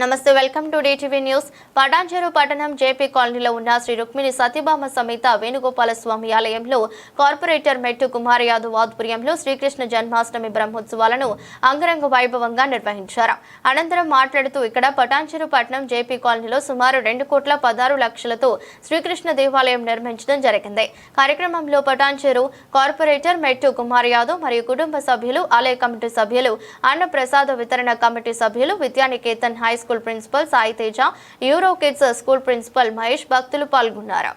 నమస్తే welcome to DTV news. Patancheru పట్టణం JP కాలనీలో ఉన్న శ్రీ రుక్మిణి సత్యభామ సమేత వేణుగోపాల స్వామి ఆలయంలో కార్పొరేటర్ మెట్టు కుమార్ యాదవ్ ఆధ్వర్యంలో శ్రీకృష్ణ జన్మాష్టమి బ్రహ్మోత్సవాలను అంగరంగ వైభవంగా నిర్వహించారు. అనంతరం మాట్లాడుతూ ఇక్కడ పటాన్చెరు పట్టణం జేపీ కాలనీలో సుమారు 2,16,00,000తో శ్రీకృష్ణ దేవాలయం నిర్మించడం జరిగింది. కార్యక్రమంలో పటాన్చెరు కార్పొరేటర్ మెట్టు కుమార్ యాదవ్ మరియు కుటుంబ సభ్యులు, ఆలయ కమిటీ సభ్యులు, అన్న ప్రసాద వితరణ కమిటీ సభ్యులు, Vidyanikethan high school principal Sai Teja, Euro kids school principal Mahesh భక్తులు పాల్గొన్నారు.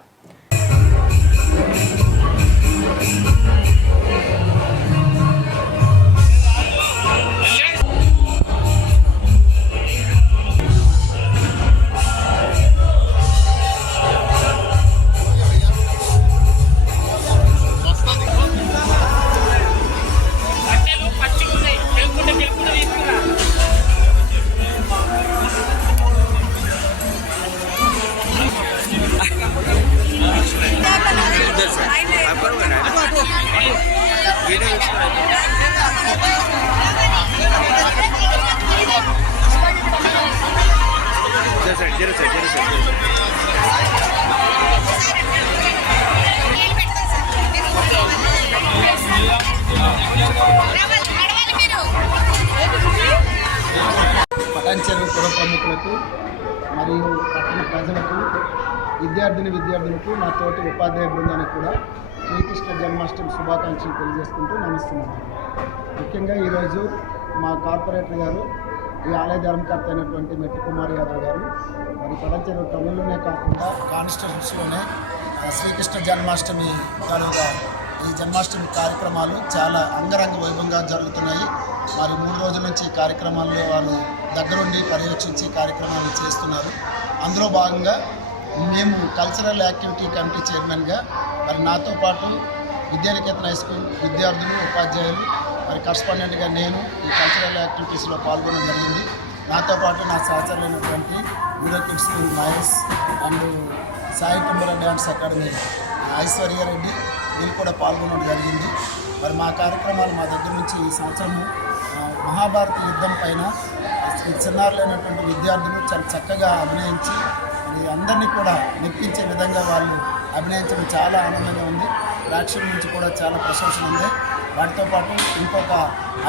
పటాన్చెరు పుర ప్రముఖులకు మరియు పట్టణ ప్రజలకు, విద్యార్థులకు, నా తోటి ఉపాధ్యాయ బృందానికి కూడా శ్రీకృష్ణ జన్మాష్టమి శుభాకాంక్షలు తెలియజేసుకుంటూ నమస్తున్నాను. ముఖ్యంగా ఈరోజు మా కార్పొరేటర్ గారు, ఈ ఆలయ ధర్మకర్త అయినటువంటి మెట్టు కుమార్ యాదవ్ గారు మరి పటాన్చెరు టౌన్లోనే కాకుండా కాన్స్టిట్యూన్సీలోనే శ్రీకృష్ణ జన్మాష్టమి తాలూకా ఈ జన్మాష్టమి కార్యక్రమాలు చాలా అంగరంగ వైభవంగా జరుగుతున్నాయి. మరి 3 రోజుల నుంచి ఈ కార్యక్రమాల్లో వాళ్ళు దగ్గరుండి పర్యవేక్షించి కార్యక్రమాలు చేస్తున్నారు. అందులో భాగంగా మేము కల్చరల్ యాక్టివిటీ కమిటీ చైర్మన్గా మరి నాతో పాటు విద్యానికేతన్ హై స్కూల్ విద్యార్థులు, ఉపాధ్యాయులు, మరి కరస్పాండెంట్గా నేను ఈ కల్చరల్ యాక్టివిటీస్లో పాల్గొనడం జరిగింది. నాతో పాటు నా సహచరులైనటువంటి Euro kids school Mahesh and Sai టుంబర డ్యాన్స్ అకాడమీ ఐశ్వర్య రెడ్డి వీళ్ళు కూడా పాల్గొనడం జరిగింది. మరి మా కార్యక్రమాలు మా దగ్గర నుంచి ఈ సంవత్సరము మహాభారత యుద్ధం పైన చిన్నారులైనటువంటి విద్యార్థులు చాలా చక్కగా అభినయించి అందరినీ కూడా మెప్పించే విధంగా వాళ్ళు అభినయించడం చాలా ఆనందంగా ఉంది. ప్రేక్షకుల నుంచి కూడా చాలా ప్రశంసలు ఉంది. వాటితో పాటు ఇంకొక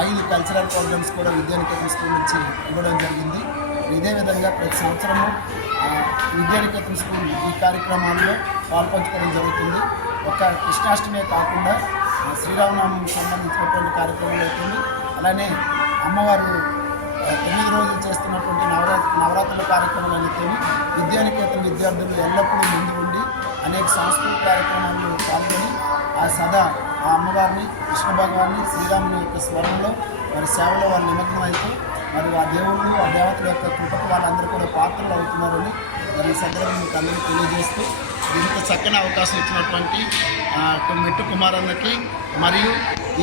5 కల్చరల్ ప్రోగ్రామ్స్ కూడా విద్యానికేతన్ స్కూల్ నుంచి ఇవ్వడం జరిగింది. ఇదే విధంగా ప్రతి సంవత్సరము విద్యానికేతన్ స్కూల్ ఈ కార్యక్రమాల్లో పాల్పంచుకోవడం జరుగుతుంది. ఒక కృష్ణాష్టమే కాకుండా శ్రీరామనవమికి సంబంధించినటువంటి కార్యక్రమాలు అవుతుంది. అలానే అమ్మవారు 9 రోజులు చేస్తున్నటువంటి నవరాత్రుల కార్యక్రమాలు అనేవి విద్యానికేతన్ విద్యార్థులు ఎల్లప్పుడూ ముందు ఉండి అనేక సాంస్కృతిక కార్యక్రమాల్లో పాల్గొని ఆ అమ్మవారిని, కృష్ణ భగవాన్ని, శ్రీరాముని యొక్క స్మరణలో మరి సేవలో వాళ్ళు నిమగ్నం అయితే మరి ఆ దేవుళ్ళు, ఆ దేవతల యొక్క కృపకు వాళ్ళందరూ కూడా పాత్రలు అవుతున్నారని మరి ఈ సందర్భంగా మీకు అందరికీ తెలియజేస్తూ ఇంత చక్కని అవకాశం ఇచ్చినటువంటి మెట్టు కుమార్ అన్నకి మరియు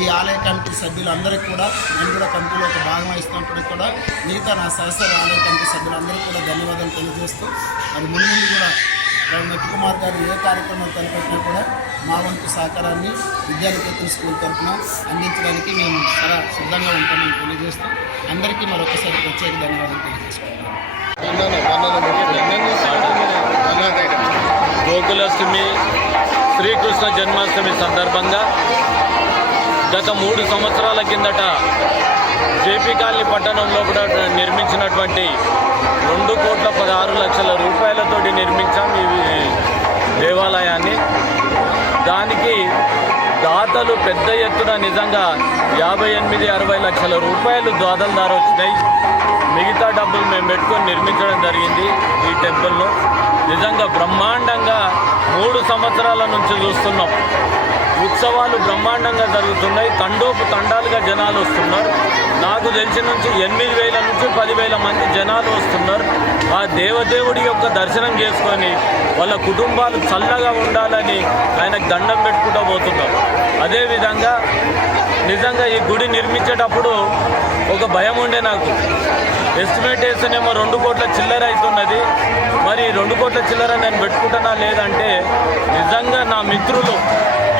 ఈ ఆలయ కమిటీ సభ్యులందరికీ కూడా, నేను కూడా కమిటీలో ఒక భాగం వహిస్తున్నప్పటికీ కూడా మిగతా నా సహచర ఆలయ కమిటీ సభ్యులందరికీ కూడా ధన్యవాదాలు తెలియజేస్తూ మరి ముందు కూడా మెట్టు కుమార్ గారు ఏ కార్యక్రమం తలపెట్టినా కూడా మా వంతు సహకారాన్ని విద్యానికేతన్ స్కూల్ తరఫున అందించడానికి మేము చాలా సిద్ధంగా ఉంటామని తెలియజేస్తూ అందరికీ మరొకసారి ప్రత్యేక ధన్యవాదాలు తెలియజేసుకుంటాం. గోకులాష్టమి, శ్రీకృష్ణ జన్మాష్టమి సందర్భంగా గత 3 సంవత్సరాల కిందట జేపీ కాలనీ పట్టణంలో కూడా నిర్మించినటువంటి 2,16,00,000 రూపాయలతోటి నిర్మించాం ఈ దేవాలయాన్ని. దానికి దాతలు పెద్ద ఎత్తున నిజంగా 58-60 లక్షల రూపాయలు దాతల ద్వారా వచ్చినాయి. మిగతా డబ్బులు మేము పెట్టుకొని నిర్మించడం జరిగింది. ఈ టెంపుల్ను నిజంగా బ్రహ్మాండంగా 3 సంవత్సరాల నుంచి చూస్తున్నాం. ఉత్సవాలు బ్రహ్మాండంగా జరుగుతున్నాయి. తండాలుగా జనాలు వస్తున్నారు. నాకు తెలిసి నుంచి 8,000 నుంచి 10,000 మంది జనాలు వస్తున్నారు. ఆ దేవదేవుడి యొక్క దర్శనం చేసుకొని వాళ్ళ కుటుంబాలు చల్లగా ఉండాలని ఆయనకు దండం పెట్టుకుంటూ పోతున్నారు. అదేవిధంగా నిజంగా ఈ గుడి నిర్మించేటప్పుడు ఒక భయం ఉండే నాకు. ఎస్టిమేట్ వేస్తేనేమో 2 కోట్ల చిల్లర అవుతున్నది. మరి 2 కోట్ల చిల్లర నేను పెట్టుకుంటున్నా లేదంటే నిజంగా నా మిత్రులు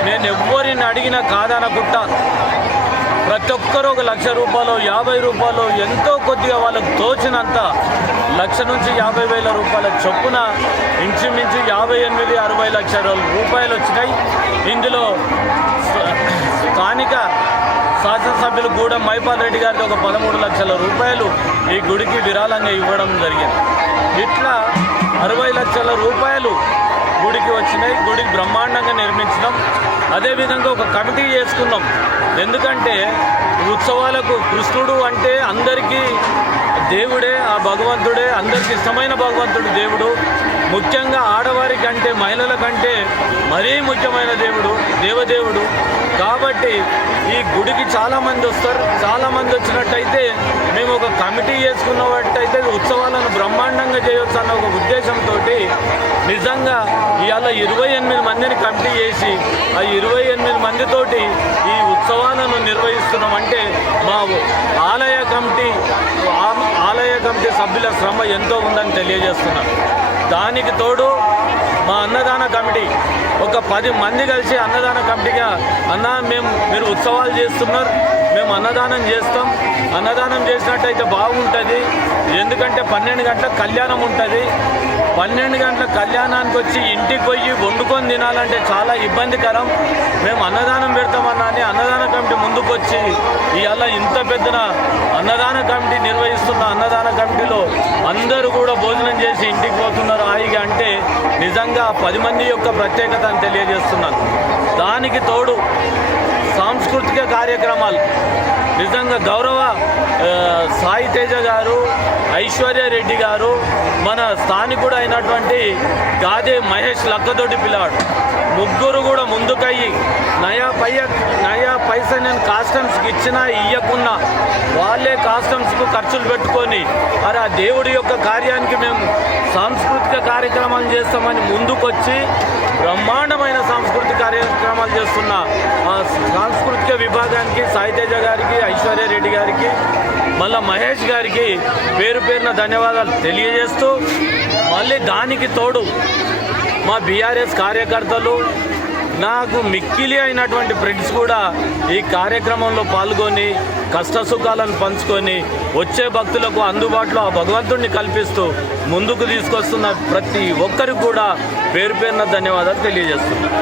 నేను ఎవ్వరిని అడిగినా కాదనకుండా ప్రతి ఒక్కరూ 1,00,000 రూపాయలు 50 రూపాయలు ఎంతో కొద్దిగా వాళ్ళకు తోచినంత 1,00,000 నుంచి 50,000 రూపాయల చొప్పున ఇంచుమించు 58-60 లక్షల రూపాయలు వచ్చినాయి. ఇందులో స్థానిక శాసనసభ్యులు గూడెం మైపాల్ రెడ్డి గారికి ఒక 13 లక్షల రూపాయలు ఈ గుడికి విరాళంగా ఇవ్వడం జరిగింది. ఇట్లా 60 లక్షల రూపాయలు గుడికి వచ్చినాయి. గుడికి బ్రహ్మాండంగా నిర్మించినాం. అదేవిధంగా ఒక కమిటీ చేసుకున్నాం. ఎందుకంటే ఉత్సవాలకు కృష్ణుడు అంటే అందరికీ దేవుడే, ఆ భగవంతుడే, అందరికి ఇష్టమైన భగవంతుడు దేవుడు. ముఖ్యంగా ఆడవారి కంటే మహిళల కంటే మరీ ముఖ్యమైన దేవుడు దేవదేవుడు. కాబట్టి ఈ గుడికి చాలామంది వస్తారు. చాలామంది వచ్చినట్టయితే మేము ఒక కమిటీ చేసుకున్నట్టయితే ఉత్సవాలను బ్రహ్మాండంగా చేయొచ్చు అన్న ఒక ఉద్దేశంతో నిజంగా ఇవాళ 28 మందిని కమిటీ చేసి ఆ 28 మందితోటి ఈ ఉత్సవాలను నిర్వహిస్తున్నామంటే మా ఆలయ కమిటీ సభ్యుల శ్రమ ఎంతో ఉందని తెలియజేస్తున్నాం. దానికి తోడు మా అన్నదాన కమిటీ ఒక 10 మంది కలిసి అన్నదాన కమిటీగా మీరు ఉత్సవాలు చేస్తున్నారు, మేము అన్నదానం చేస్తాం. అన్నదానం చేసినట్టయితే బాగుంటుంది. ఎందుకంటే 12 గంటలకు కళ్యాణం ఉంటుంది. 12 గంటల కళ్యాణానికి వచ్చి ఇంటికి పోయి వండుకొని తినాలంటే చాలా ఇబ్బందికరం. మేము అన్నదానం పెడతామన్నా అని అన్నదాన కమిటీ ముందుకు వచ్చి ఇవాళ ఇంత పెద్దన అన్నదాన కమిటీ నిర్వహిస్తున్న అన్నదాన కమిటీలో అందరూ కూడా భోజనం చేసి ఇంటికి పోతున్నారు హాయిగా. అంటే నిజంగా 10 మంది యొక్క ప్రత్యేకత అని తెలియజేస్తున్నాను. దానికి తోడు సాంస్కృతిక కార్యక్రమాలు నిజంగా గౌరవ సాయి తేజ గారు, ఐశ్వర్య రెడ్డి గారు, మన స్థానికుడు అయినటువంటి గాదే మహేష్ లక్కతోటి పిల్లాడు ముగ్గురు కూడా ముందుకయ్యి నయా పైసా నేను కాస్టమ్స్కి ఇచ్చినా ఇయ్యకున్నా వాళ్ళే కాస్టమ్స్కు ఖర్చులు పెట్టుకొని మరి ఆ దేవుడి యొక్క కార్యానికి మేము సాంస్కృతిక కార్యక్రమాలు చేస్తామని ముందుకొచ్చి బ్రహ్మాండమైన సాంస్కృతిక కార్యక్రమాలు చేస్తున్న ఆ సాంస్కృతిక విభాగానికి సాయి తేజ గారికి, ఐశ్వర్య రెడ్డి గారికి, మళ్ళీ మహేష్ గారికి పేరు పేరున ధన్యవాదాలు తెలియజేస్తూ మళ్ళీ దానికి తోడు మా బీఆర్ఎస్ కార్యకర్తలు నాకు మిక్కిలి అయినటువంటి ఫ్రెండ్స్ కూడా ఈ కార్యక్రమంలో పాల్గొని కష్టసుఖాలను పంచుకొని వచ్చే భక్తులకు అందుబాటులో ఆ భగవంతుడిని కల్పిస్తూ ముందుకు తీసుకొస్తున్న ప్రతి ఒక్కరికి కూడా పేరు పేరున ధన్యవాదాలు తెలియజేస్తున్నాను.